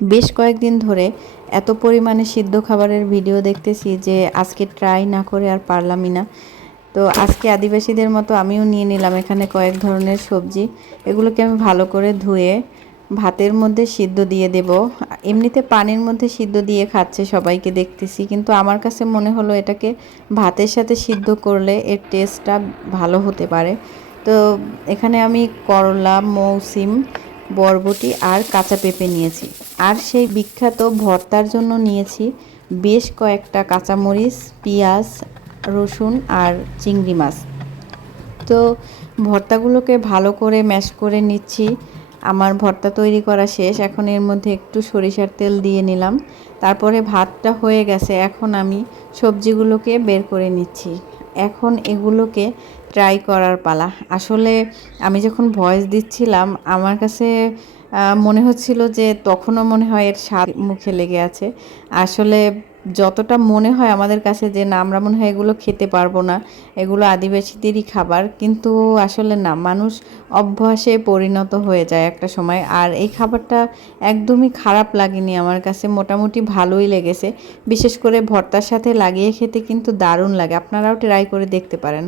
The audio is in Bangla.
বেশ কয়েকদিন ধরে এত পরিমাণে সিদ্ধ খাবারের ভিডিও দেখতেছি যে আজকে ট্রাই না করে আর পারলামই না। তো আজকে আদিবাসীদের মতো আমিও নিয়ে নিলাম এখানে কয়েক ধরনের সবজি। এগুলোকে আমি ভালো করে ধুয়ে ভাতের মধ্যে সিদ্ধ দিয়ে দেব। এমনিতে পানির মধ্যে সিদ্ধ দিয়ে খাচ্ছে সবাইকে দেখতেছি, কিন্তু আমার কাছে মনে হলো এটাকে ভাতের সাথে সিদ্ধ করলে এর টেস্টটা ভালো হতে পারে। তো এখানে আমি করলা, মৌসিম, বরবটি আর কাঁচা পেঁপে নিয়েছি। আর সেই বিখ্যাত ভর্তার জন্য নিয়েছি বেশ কয়েকটা কাঁচামরিচ, পেঁয়াজ, রসুন আর চিংড়ি মাছ। তো ভর্তাগুলোকে ভালো করে ম্যাশ করে নিচ্ছি। আমার ভর্তা তৈরি করা শেষ। এখন এর মধ্যে একটু সরিষার তেল দিয়ে নিলাম। তারপরে ভাতটা হয়ে গেছে, এখন আমি সবজিগুলোকে বের করে নিচ্ছি। এখন এগুলোকে ট্রাই করার পালা। আসলে আমি যখন ভয়েস দিচ্ছিলাম আমার কাছে মনে হচ্ছিল যে তখনও মনে হয় এর স্বাদ মুখে লেগে আছে। আসলে যতটা মনে হয় আমাদের কাছে যে না, আমরা মনে হয় এগুলো খেতে পারবো না, এগুলো আদিবাসীদেরই খাবার, কিন্তু আসলে না, মানুষ অভ্যাসে পরিণত হয়ে যায় একটা সময়। আর এই খাবারটা একদমই খারাপ লাগেনি আমার কাছে, মোটামুটি ভালোই লেগেছে। বিশেষ করে ভর্তার সাথে লাগিয়ে খেতে কিন্তু দারুণ লাগে। আপনারাও ট্রাই করে দেখতে পারেন।